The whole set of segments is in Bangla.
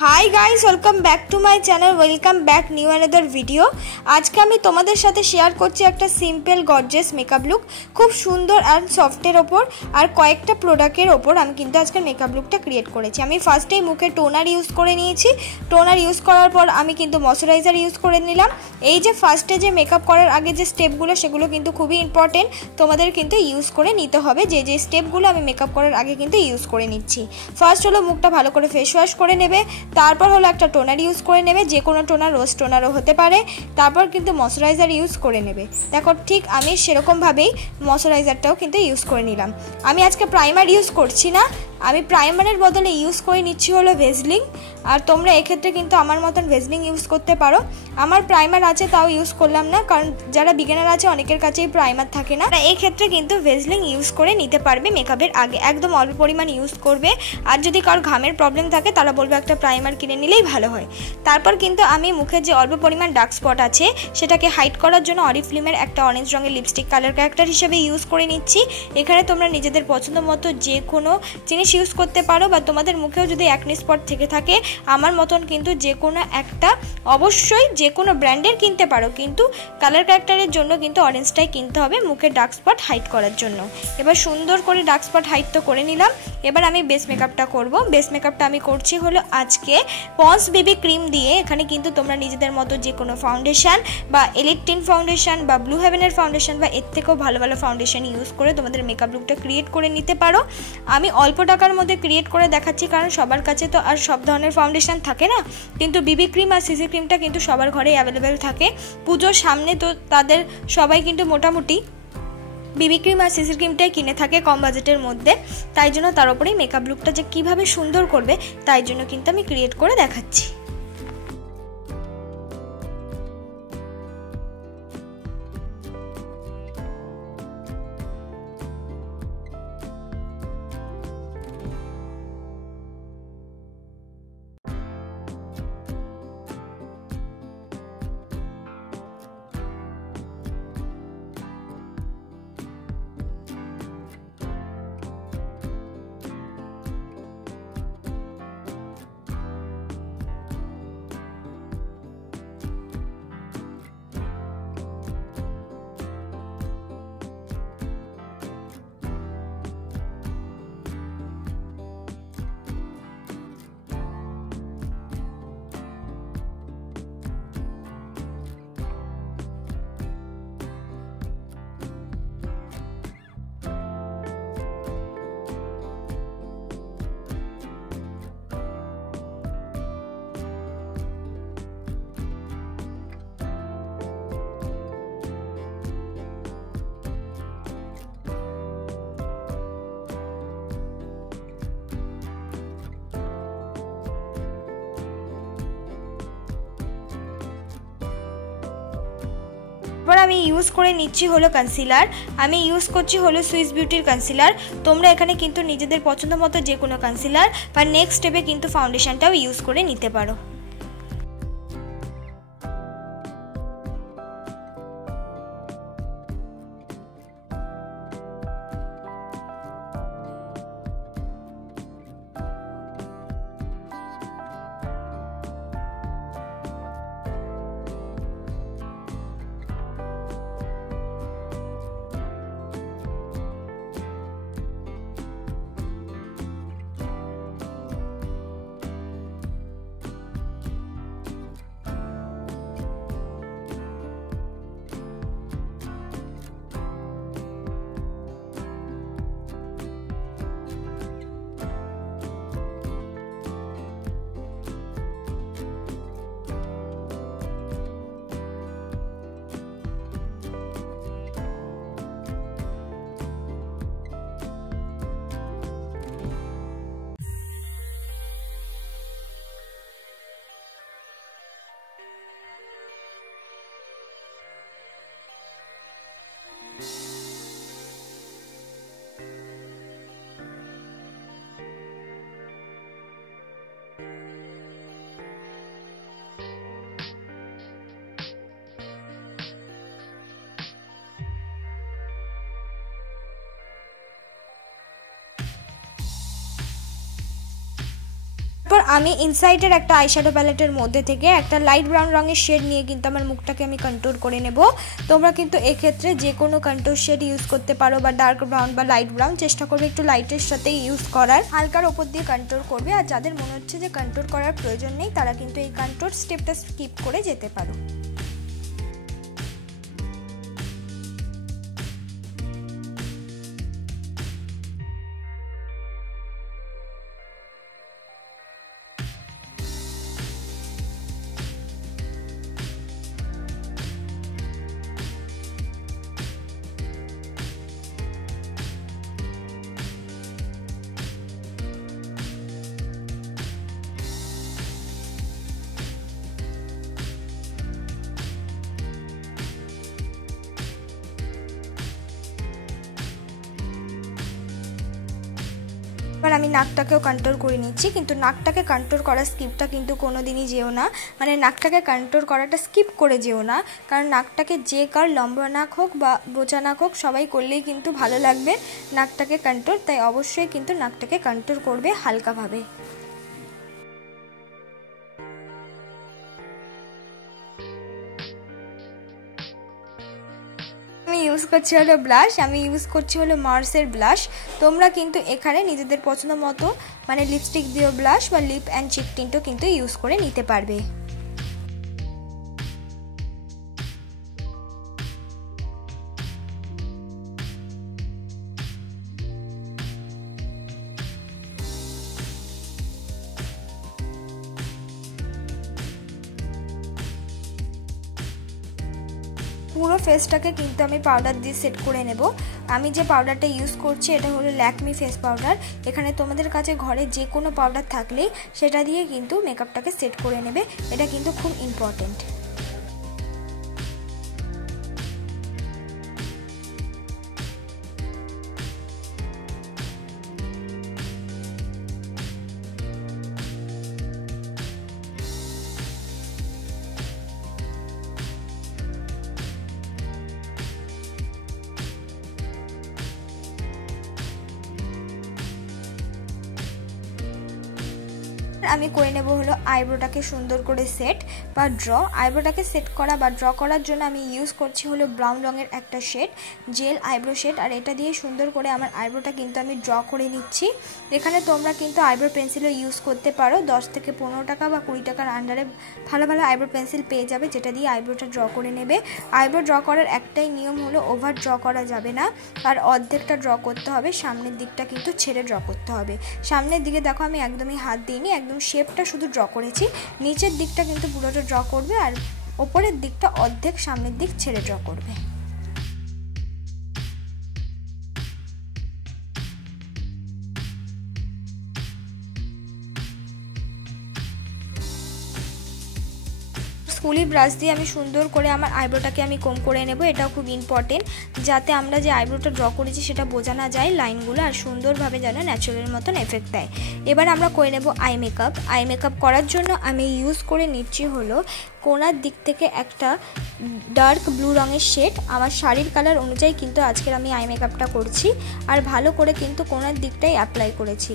High guys welcome back to my channel welcome back new another video. आज के आमी तोमादेर साथे शेयर करछि एकटा सिम्पल गॉर्जियास मेकअप लुक खूब सुंदर और सफ्टेर ओपर और कयेकटा प्रोडक्टेर ओपर आमी किन्तु आजके मेकअप लुकटा क्रिएट करेछि। आमी फार्स्टेई मुखे टोनार यूज करे निয়েছি। टोनार यूज करार पर आमी किन्तु मयश्चाराइजार यूज करे निलाम। এই যে ফার্স্টে যে মেকআপ করার আগে যে স্টেপগুলো সেগুলো কিন্তু খুবই ইম্পর্টেন্ট, তোমাদের কিন্তু ইউজ করে নিতে হবে। যে যে স্টেপগুলো আমি মেকআপ করার আগে কিন্তু ইউজ করে নিচ্ছি। ফার্স্ট হলো মুখটা ভালো করে ফেস ওয়াশ করে নেবে, তারপর হলো একটা টোনার ইউজ করে নেবে, যে কোনো টোনার রোজ টোনারও হতে পারে, তারপর কিন্তু ময়শ্চারাইজার ইউজ করে নেবে। দেখো ঠিক আমি সেরকমভাবেই ময়শ্চারাইজারটাও কিন্তু ইউজ করে নিলাম। আমি আজকে প্রাইমার ইউজ করছি না, আমি প্রাইমারের বদলে ইউজ করে নিচ্ছি হলো ভেজলিং। আর তোমরা এক্ষেত্রে কিন্তু আমার মতন ভেজলিং ইউজ করতে পারো। আমার প্রাইমার আছে তাও ইউজ করলাম না, কারণ যারা বিগিনার আছে অনেকের কাছেই প্রাইমার থাকে না। এই ক্ষেত্রে কিন্তু ভেজলিং ইউজ করে নিতে পারবে মেকআপের আগে, একদম অল্প পরিমাণ ইউজ করবে। আর যদি কারোর ঘামের প্রবলেম থাকে তারা বলবে একটা প্রাইমার কিনে নিলেই ভালো হয়। তারপর কিন্তু আমি মুখে যে অল্প পরিমাণ ডার্ক স্পট আছে সেটাকে হাইড করার জন্য অরিফ্লেমের একটা অরেঞ্জ রঙের লিপস্টিক কালার ক্যারেক্টার হিসেবে ইউজ করে নিচ্ছি। এখানে তোমরা নিজেদের পছন্দ মতো যে কোনো জিনিস ইউজ করতে পারো, বা তোমাদের মুখেও যদি অ্যাকনে স্পট থেকে থাকে আমার মতন কিন্তু যে কোনো একটা অবশ্যই যে কোনো ব্র্যান্ডের কিনতে পারো, কিন্তু কালার ক্যারেক্টারের জন্য কিন্তু অরেঞ্জটাই কিনতে হবে মুখে ডার্ক স্পট হাইড করার জন্য। এবার সুন্দর করে ডার্ক স্পট হাইড তো করে নিলাম। এবার আমি বেস মেকআপটা করব। বেস মেকআপটা আমি করছি হলো আজকে পন্স বেবি ক্রিম দিয়ে। এখানে কিন্তু তোমরা নিজেদের মতো যে কোনো ফাউন্ডেশন বা এলিট টিন ফাউন্ডেশন বা ব্লু হেভেনের ফাউন্ডেশন বা এর থেকেও ভালো ভালো ফাউন্ডেশন ইউজ করে তোমাদের মেকআপ লুকটা ক্রিয়েট করে নিতে পারো। আমি অল্প টাকার মধ্যে ক্রিয়েট করে দেখাচ্ছি, কারণ সবার কাছে তো আর সব ধরনের ফাউন্ডেশন থাকে না, কিন্তু বিবি ক্রিম আর সিসি ক্রিমটা কিন্তু সবার ঘরেই অ্যাভেলেবেল থাকে। পুজোর সামনে তো তাদের সবাই কিন্তু মোটামুটি বিবি ক্রিম আর সিসি ক্রিমটাই কিনে থাকে কম বাজেটের মধ্যে। তাই জন্য তার উপরেই মেকআপ লুকটা যে কীভাবে সুন্দর করবে তাই জন্য কিন্তু আমি ক্রিয়েট করে দেখাচ্ছি। এবার আমি ইউজ করে নিচ্ছি হলো কনসিলার। আমি ইউজ করছি হলো সুইস বিউটির কনসিলার। তোমরা এখানে কিন্তু নিজেদের পছন্দ মতো যে কোনো কনসিলার বা নেক্সট স্টেপে কিন্তু ফাউন্ডেশনটাও ইউজ করে নিতে পারো। এরপর আমি ইনসাইডের একটা আইশ্যাডো প্যালেটের মধ্যে থেকে একটা লাইট ব্রাউন রঙের শেড নিয়ে কিন্তু আমার মুখটাকে আমি কন্ট্রোল করে নেব। তোমরা কিন্তু এক্ষেত্রে যে কোনো কন্ট্রোল শেড ইউজ করতে পারো, বা ডার্ক ব্রাউন বা লাইট ব্রাউন, চেষ্টা করবে একটু লাইটের সাথে ইউজ করার। হালকার ওপর দিয়ে কন্ট্রোল করবে, আর যাদের মনে হচ্ছে যে কন্ট্রোল করার প্রয়োজন নেই তারা কিন্তু এই কন্ট্রোল স্টেপটা স্কিপ করে যেতে পারো। এবার আমি নাকটাকেও কন্ট্রোল করে নিচ্ছি, কিন্তু নাকটাকে কন্ট্রোল করার স্কিপটা কিন্তু কোনোদিনই যেও না, মানে নাকটাকে কন্ট্রোল করাটা স্কিপ করে যেও না, কারণ নাকটাকে যে কার লম্বা নাক হোক বা বোচা নাক হোক সবাই করলেই কিন্তু ভালো লাগবে নাকটাকে কন্ট্রোল, তাই অবশ্যই কিন্তু নাকটাকে কন্ট্রোল করবে হালকাভাবে। আমি ইউজ করছি হলো ব্লাশ, আমি ইউজ করছি হলো মার্সের ব্লাশ। তোমরা কিন্তু এখানে নিজেদের পছন্দ মতো মানে লিপস্টিক দিয়েও ব্লাশ বা লিপ অ্যান্ড চিক টিন্টও কিন্তু ইউজ করে নিতে পারবে। পুরো ফেসটাকে কিন্তু আমি পাউডার দিয়ে সেট করে নেব। আমি যে পাউডারটা ইউজ করছি এটা হলো ল্যাকমি ফেস পাউডার। এখানে তোমাদের কাছে ঘরে যে কোনো পাউডার থাকলেই সেটা দিয়ে কিন্তু মেকআপটাকে সেট করে নেবে, এটা কিন্তু খুব ইম্পর্টেন্ট। আমি করে নেব হলো আইব্রোটাকে সুন্দর করে সেট বা ড্র। আইব্রোটাকে সেট করা বা ড্র করার জন্য আমি ইউজ করছি হলো ব্রাউন রঙের একটা শেড, জেল আইব্রো শেড, আর এটা দিয়ে সুন্দর করে আমার আইব্রোটা কিন্তু আমি ড্র করে নিচ্ছি। এখানে তোমরা কিন্তু আইব্রো পেন্সিলও ইউজ করতে পারো, 10 থেকে 15 টাকা বা 20 টাকার আন্ডারে ভালো ভালো আইব্রো পেন্সিল পেয়ে যাবে, যেটা দিয়ে আইব্রোটা ড্র করে নেবে। আইব্রো ড্র করার একটাই নিয়ম হলো ওভার ড্র করা যাবে না, আর অর্ধেকটা ড্র করতে হবে, সামনের দিকটা কিন্তু ছেড়ে ড্র করতে হবে। সামনের দিকে দেখো আমি একদমই হাত দিইনি, একদম শেপটা শুধু ড্র করেছি, নিচের দিকটা কিন্তু পুরোটা ড্র করবে, আর ওপরের দিকটা অর্ধেক সামনের দিক ছেড়ে ড্র করবে। স্কুলি ব্রাশ দিয়ে আমি সুন্দর করে আমার আইব্রোটাকে আমি কম করে নেব, এটাও খুব ইম্পর্টেন্ট, যাতে আমরা যে আইব্রোটা ড্র করেছি সেটা বোঝা না যায় লাইনগুলো, আর সুন্দরভাবে যেন ন্যাচারাল মতন এফেক্ট দেয়। এবার আমরা করে নেব আই মেকআপ। আই মেকআপ করার জন্য আমি ইউজ করে নিচ্ছি হলো কোনার দিক থেকে একটা ডার্ক ব্লু রঙের শেড। আমার শাড়ির কালার অনুযায়ী কিন্তু আজকের আমি আই মেকআপটা করছি, আর ভালো করে কিন্তু কোনার দিকটাই অ্যাপ্লাই করেছি।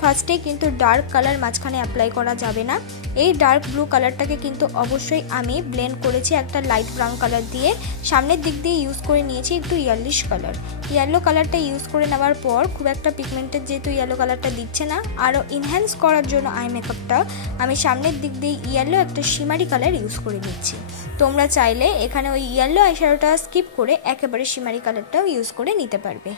ফার্স্টেই কিন্তু ডার্ক কালার মাঝখানে অ্যাপ্লাই করা যাবে না। এই ডার্ক ব্লু কালারটাকে কিন্তু অবশ্যই আমি ব্লেন্ড করেছি একটা লাইট ব্রাউন কালার দিয়ে। সামনের দিক দিয়ে ইউজ করে নিয়েছি একটু ইয়েলোইশ কালার। ইয়েলো কালারটা ইউজ করে নেওয়ার পর খুব একটা পিগমেন্টেড যেহেতু ইয়েলো কালারটা দিচ্ছে না, আরও এনহ্যান্স করার জন্য আই মেকআপটা আমি সামনের দিক দিয়ে ইয়েলো একটা শিমারি কালার ইউজ করে নিচ্ছি। তোমরা চাইলে এখানে ওই ইয়েলো আইশ্যাডোটা স্কিপ করে একেবারে শিমারি কালারটাও ইউজ করে নিতে পারবে।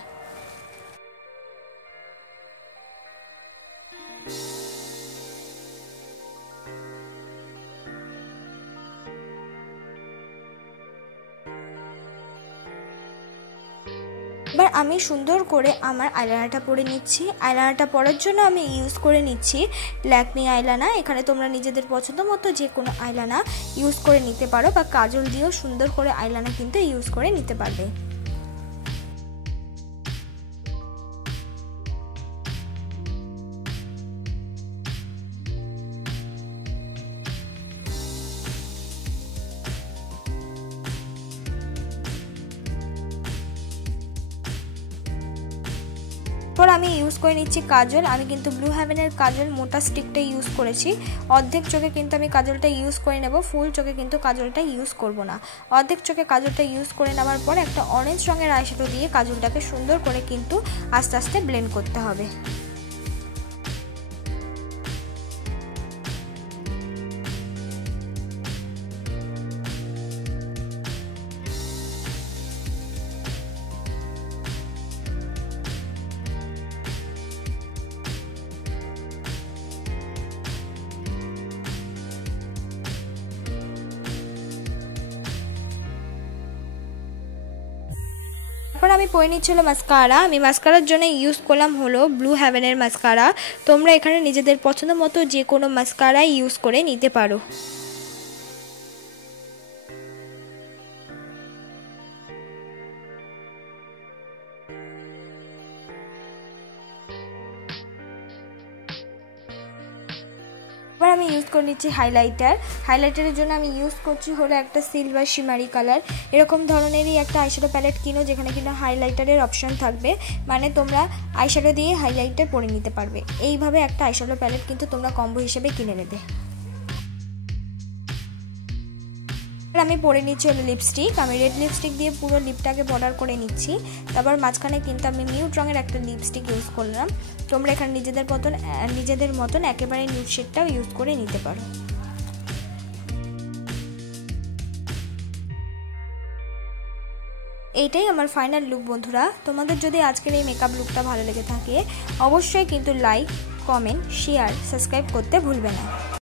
এবার আমি সুন্দর করে আমার আইলাইনারটা পরে নিচ্ছি। আইলাইনারটা পরার জন্য আমি ইউজ করে নিচ্ছি ল্যাকমি আইলাইনার। এখানে তোমরা নিজেদের পছন্দ মতো যে কোনো আইলাইনার ইউজ করে নিতে পারো, বা কাজল দিয়েও সুন্দর করে আইলাইনার কিন্তু ইউজ করে নিতে পারবে। এরপর আমি ইউজ করে নিচ্ছি কাজল। আমি কিন্তু ব্লু হেভেনের কাজল মোটা স্টিকটা ইউজ করেছি। অর্ধেক চোখে কিন্তু আমি কাজলটা ইউজ করে নেব, ফুল চোখে কিন্তু কাজলটা ইউজ করব না। অর্ধেক চোখে কাজলটা ইউজ করে নেওয়ার পর একটা অরেঞ্জ রঙের আইশ্যাডো দিয়ে কাজলটাকে সুন্দর করে কিন্তু আস্তে আস্তে ব্লেন্ড করতে হবে। তারপর আমি পরে নিচ্ছিল মাস্কারা। আমি মাস্কারার জন্য ইউজ করলাম হলো ব্লু হেভেনের মাস্কারা। তোমরা এখানে নিজেদের পছন্দ মতো যে কোনো মাস্কারাই ইউজ করে নিতে পারো। এবার আমি ইউজ করে নিচ্ছি হাইলাইটার। হাইলাইটারের জন্য আমি ইউজ করছি হলো একটা সিলভার শিমারি কালার। এরকম ধরনেরই একটা আইশ্যাডো প্যালেট কিনো যেখানে কিনা হাইলাইটারের অপশন থাকবে, মানে তোমরা আইশ্যাডো দিয়ে হাইলাইটার পরে নিতে পারবে। এইভাবে একটা আইশ্যাডো প্যালেট কিন্তু তোমরা কম্বো হিসেবে কিনে নেবে। আমি পরে নিচ্ছি হলো লিপস্টিক। আমি রেড লিপস্টিক দিয়ে পুরো লিপটাকে বর্ডার করে নিচ্ছি। তারপর মাঝখানে কিন্তু আমি নিউড রঙের একটা লিপস্টিক ইউজ করলাম। তোমরা এখানে নিজেদের মতন একেবারে নিউড শেডটাও ইউজ করে নিতে পারো। এইটাই আমার ফাইনাল লুক বন্ধুরা। তোমাদের যদি আজকের এই মেকআপ লুকটা ভালো লেগে থাকে অবশ্যই কিন্তু লাইক, কমেন্ট, শেয়ার, সাবস্ক্রাইব করতে ভুলবে না।